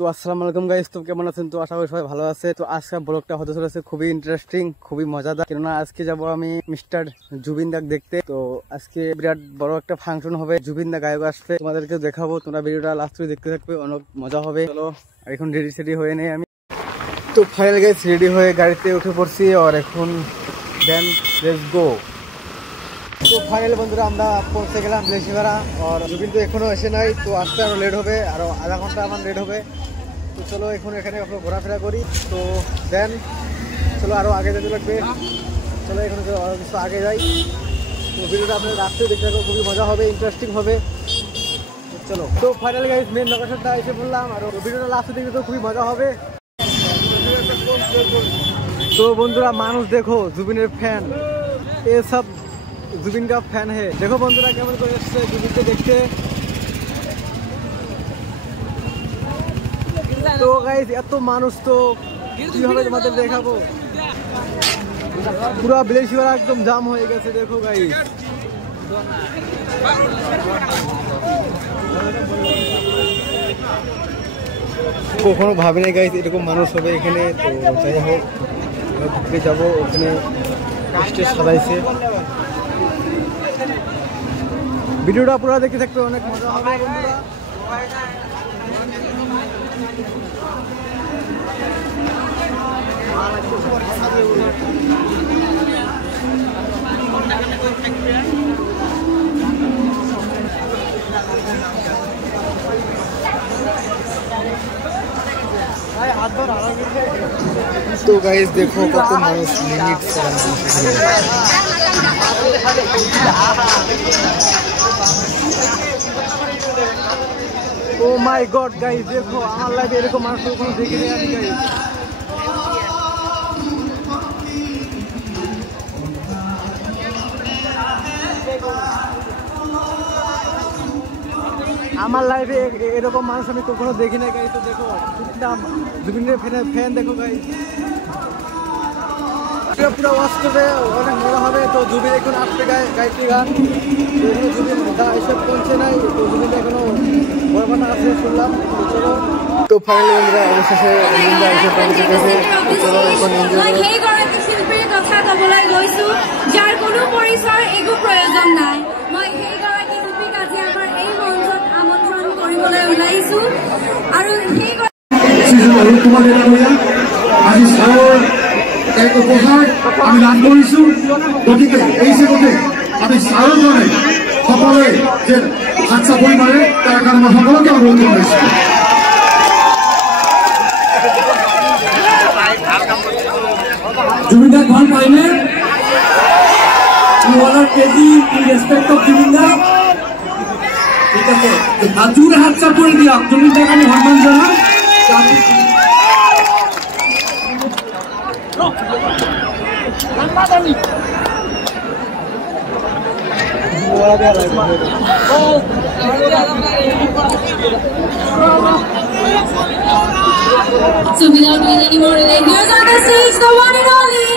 তো আসসালামু আলাইকুম গাইস, তো কেমন আছেন? তো আশা করি সবাই ভালো আছে। তো আজকের ব্লগটা হতে চলেছে খুবই ইন্টারেস্টিং, খুবই মজাদার, কেননা আজকে যাব আমি মিস্টার জুবিন দাকে দেখতে। তো আজকে বিরাট বড় একটা ফাংশন হবে, জুবিন দা গায়ক আসবে, তোমাদেরকে দেখাবো, তোমরা ভিডিওটা লাস্ট থেকে দেখতে থাকবে, অনেক মজা হবে। চলো এখন রেডি সেডি হয়ে নেই আমি। তো ফাইনাল গাইস রেডি হয়ে গাড়িতে উঠে পড়ছি, আর এখন দেন লেটস গো। তো ফাইনাল বন্ধুরা আমরা পৌঁছে গেলাম বিলেসিপাড়া, আর জুবিন তো এখনো এসে নাই, তো আসতে আরো লেট হবে, আরো আধা ঘন্টা আমার লেট হবে। তো চলো এখন এখানে ঘোরাফেরা করি। তো দেন চলো আরো আগে যেতে লাগবে, চলো এখন আরো কিছু আগে যাই। তো ভিডিওটা আপনার রাস্তায় দেখতে থাকো, খুবই মজা হবে, ইন্টারেস্টিং হবে। চলো তো ফাইনাল গাইস মেন লোকেশনটা এসে বললাম, আর ভিডিওটা লাস্টে দেখতে তো খুবই মজা হবে। তো বন্ধুরা মানুষ দেখো, জুবিনের ফ্যান, এসব जुबिन का फैन है। देखो बंधुरा केमन करे एসেছে जुबिन के देखते। तो गाइस এত মানুষ, তো কিভাবে তোমাদের দেখাবো, পুরো বিলেসিপাড়া একদম জাম হয়ে গেছে। দেখো গাইস কখনো ভাবিনি গাইস এরকম মানুষ হবে এখানে। তো যাই হোক ঘুরতে যাবো, ওখানে স্টেজ সাজাইছে, ভিডিওটা পুরো দেখতে থাকবে, অনেক মজা হবে বন্ধুরা। তো গাইস দেখো কত মানুষ, লিমিট ও মাই গড গাইস, দেখো আমার লাইফে এরকম মানুষ কখনো দেখিনি আমি গাইস। আমার লাইফে এরকম মানুষ আমি কখনো দেখি না গাইস। তো দেখো জুবিনের ফ্যান দেখো গাইস, পুরো ওয়াচ করবে, অনেক মজা হবে। তো জুবিন এখন আসবে গাইতে গান, জুবিন এসব পৌঁছে নাই, তো জুবিন এখনো বড় আছে শুনলাম। চলো তো ফাইনালি বন্ধুরা অবশেষে জুবিনদা এসে পৌঁছে গেছে। চলো এখন এনজয় করো। শিল্পীর কথা কবলৈ গৈছো, যাৰ কোনো পৰিচয় একো প্ৰয়োজন নাই। মই সেই গৰাকী শিল্পীক আজি আমাৰ এই মঞ্চত আমন্ত্ৰণ কৰিবলৈ ওলাইছো, আৰু সেই আজি চাৰৰ এক উপহাৰ আমি লাভ কৰিছো। গতিকে এই চেগতে আমি চাৰৰ কাৰণে সকলোৱে যে হাত চাপৰি মাৰে, তাৰ কাৰণে মই সকলোকে অনুৰোধ জনাইছো। জুবিন দাক ভাল পাইনে? You all are crazy in respect of Zubeen দা। ঠিক আছে, জোরে হাত চাপৰি দিয়ক, জুবিন দাক আমি সন্মান জনাম। So without doing any more delay, here's on the stage, the one and only.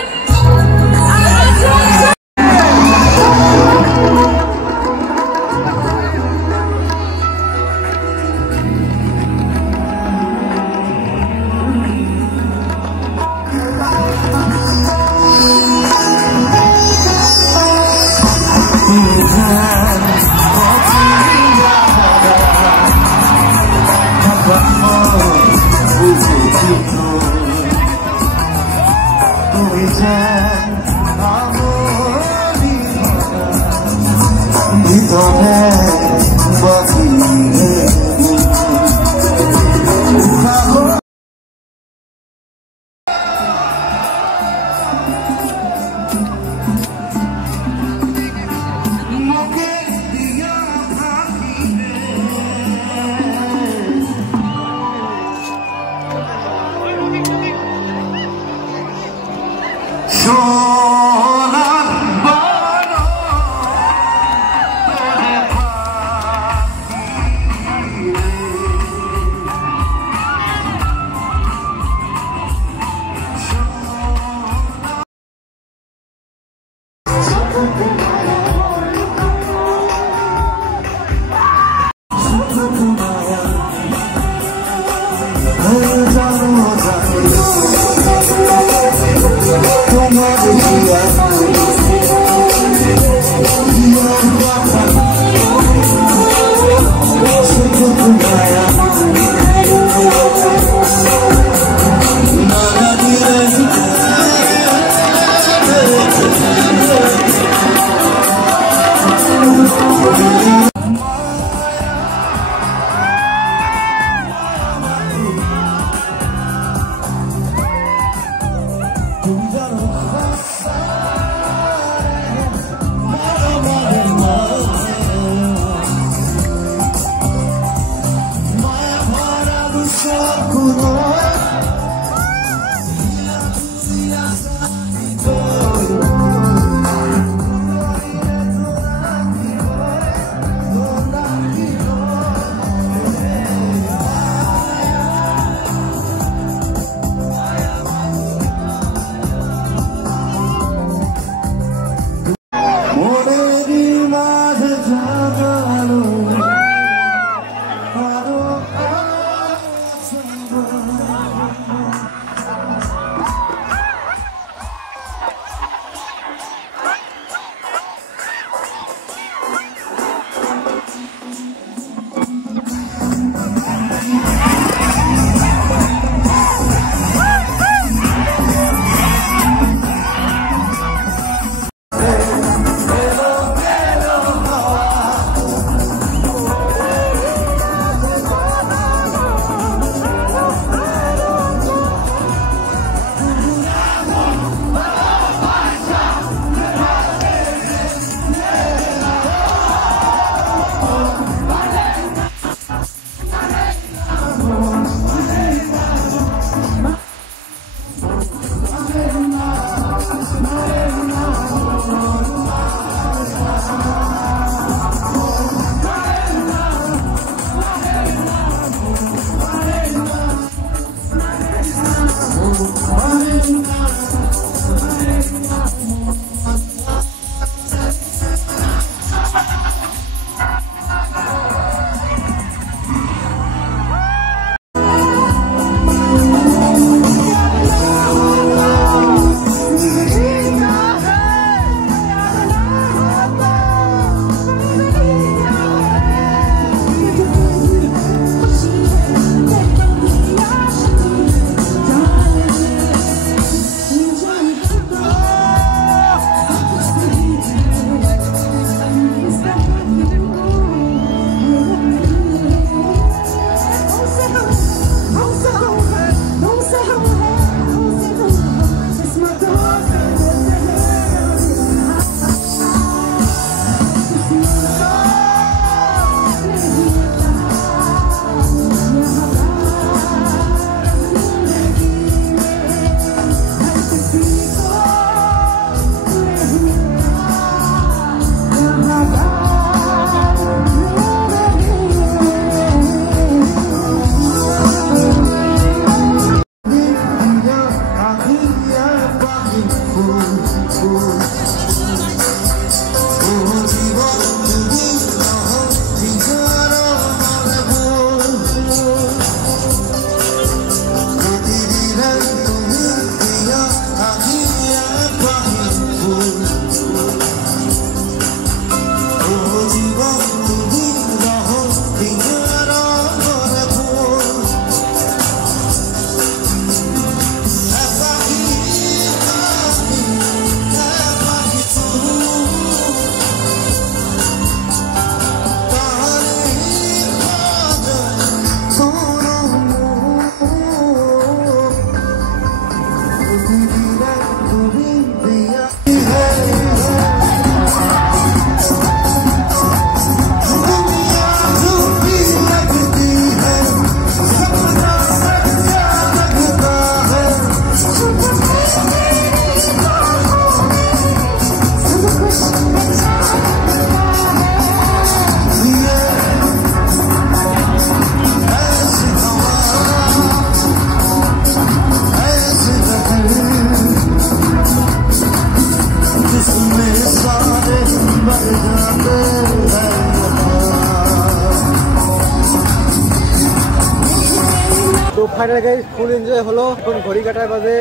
তো ফাইনাল গাইস ফুল এনজয় হলো। এখন ঘড়ি কাটার বাজে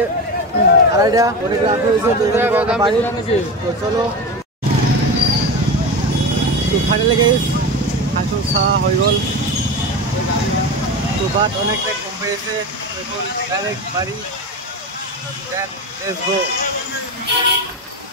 আড়াইটা অনেক রাত হয়েছে বাড়ি। তো চলো তো ফাইনালি গাইস হাঁসুর খাওয়া হয়ে গেল। তো বাট অনেকটা কম পেয়েছে, এখন ডাইরেক্ট বাড়ি। Let's go.